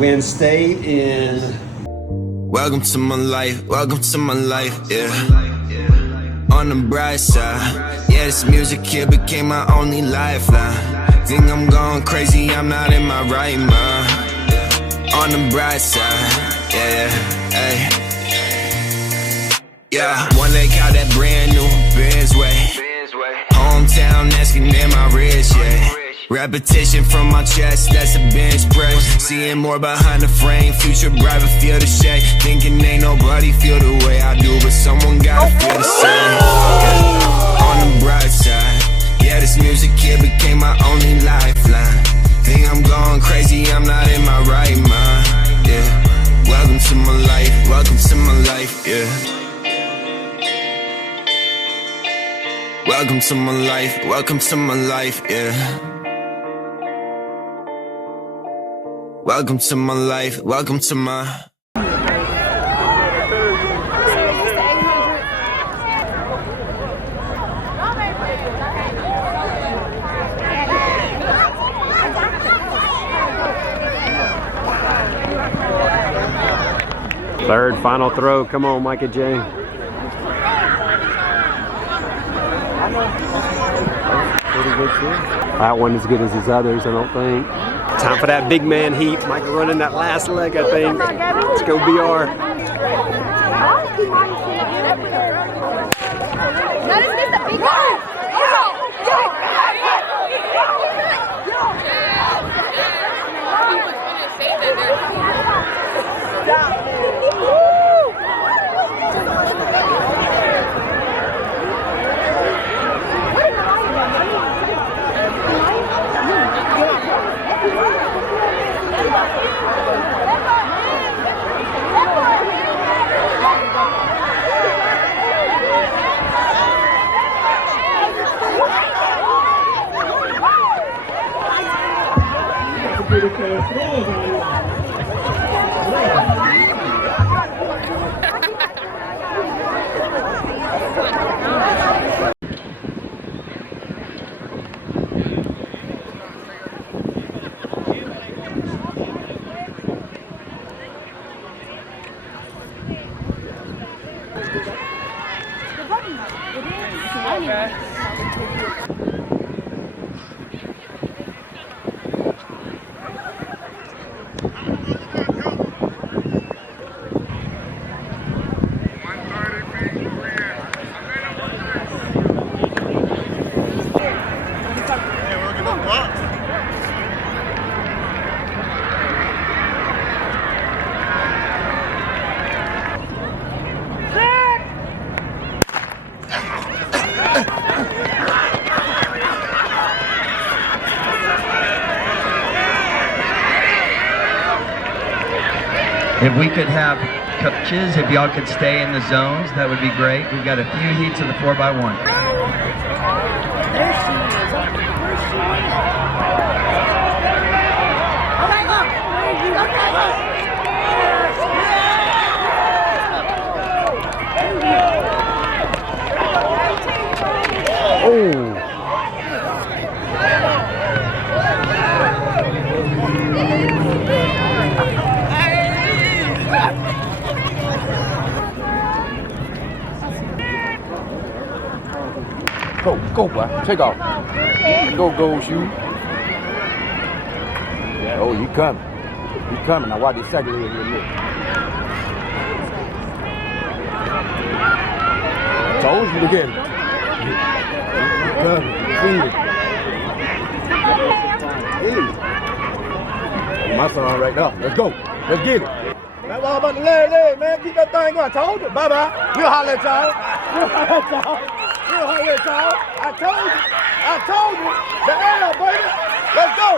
Win State in. Welcome to my life, yeah. On the bright side, yeah, this music here became my only lifeline. Think I'm going crazy, I'm not in my right mind. On the bright side, yeah, hey. Yeah, one leg out that brand new Benz way. Hometown asking am I rich, yeah. Repetition from my chest, that's a bench press. Seeing more behind the frame, future bright but feel the shade. Thinking ain't nobody feel the way I do, but someone gotta feel the same. On the bright side, yeah, this music here became my only lifeline. Think I'm going crazy, I'm not in my right mind, yeah. Welcome to my life, yeah. Welcome to my life, yeah. Welcome to my life, welcome to my... Third final throw, come on Micah J. Pretty good too. That one as good as his others, I don't think. Time for that big man heat. Micah running that last leg, I think. Let's go BR. If we could have coaches, if y'all could stay in the zones, that would be great. We've got a few heats of the 4x1. There she is. Where she is. Okay, look. Oh. Go, boy. Take off. Go, shoot. Oh, you coming. You coming. Now watch this second leg here. Told you to get it. My son right now. Let's go. Let's get it. That's all about the leg, man. Keep that thing going. I told you. Bye-bye. You'll holler at y'all. I told you. The L, baby. Let's go.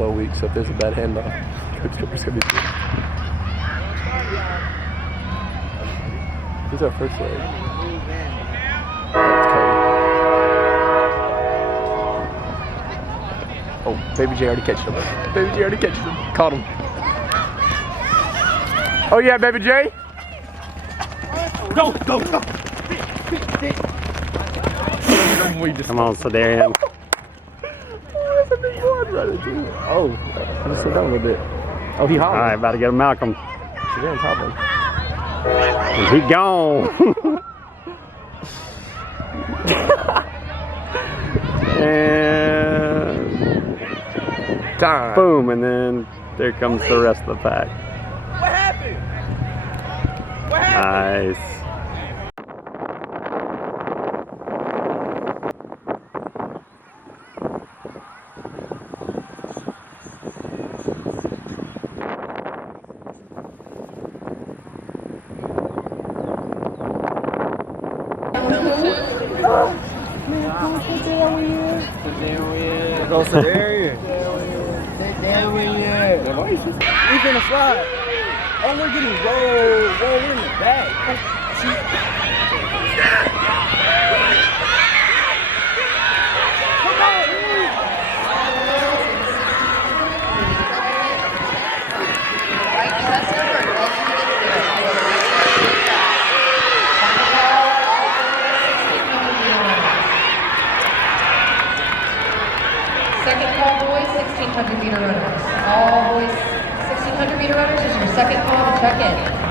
All week, so if there's a bad handoff, Coach Skipper's gonna be good. This is our first leg. Oh, Baby J already catches him. Baby J already catches him. Caught him. Oh yeah, Baby J. Go, go, go. Come on, Cederian. Oh, I just slowed down a little bit. Oh, he hollered. All right, about to get him, Malcolm. So they're on top of him. He gone. And time. Boom, and then there comes the rest of the pack. What happened? What happened? Nice. Go Cederian. We finna slide. Oh, we're getting rolled. We're in the back. Second call, boys, 1,600 meter runners. All boys, 1,600 meter runners is your second call to check in.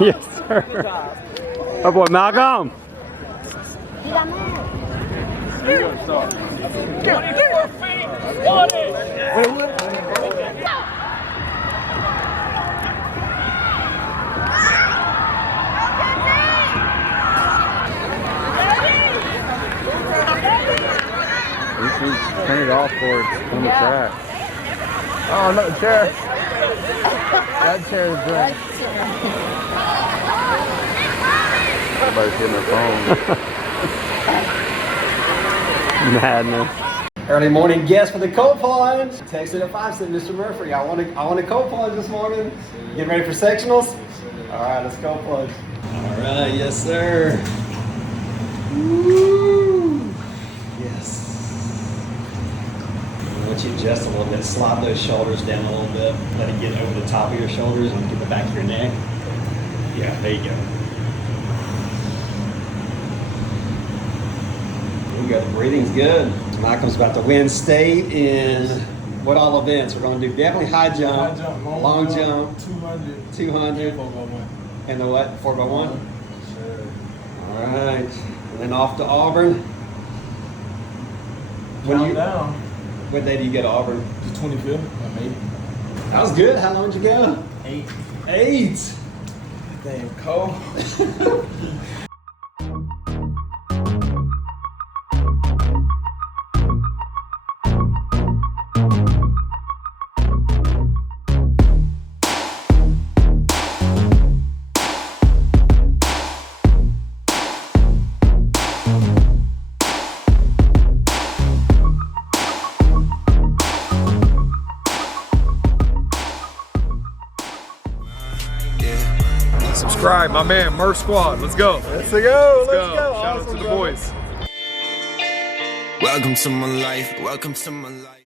Yes, sir. Oh boy, Malcolm. Turn it off for it on the track. Oh, no, chair. That chair is good. Everybody's hitting their phone. Madness. Early morning guest for the cold plunge. Texted at 5 said, Mr. Murphy, I want a cold plunge this morning. Getting ready for sectionals? All right, let's cold plunge. All right, yes, sir. Yes. Once you adjust a little bit, slide those shoulders down a little bit. Let it get over the top of your shoulders and get the back of your neck. Yeah, there you go. There you go. The breathing's good. Malcolm's about to win state in what all events? We're going to do definitely high jump, long jump, 200, and the what? 4x1? Sure. All right. And then off to Auburn. Down. What day do you get to Auburn? The 25th, maybe. That was good. How long did you go? 8. 8. Damn, Cole. Subscribe, my man, Murph Squad. Let's go. Let's go. Shout out to the boys. Welcome to my life. Welcome to my life.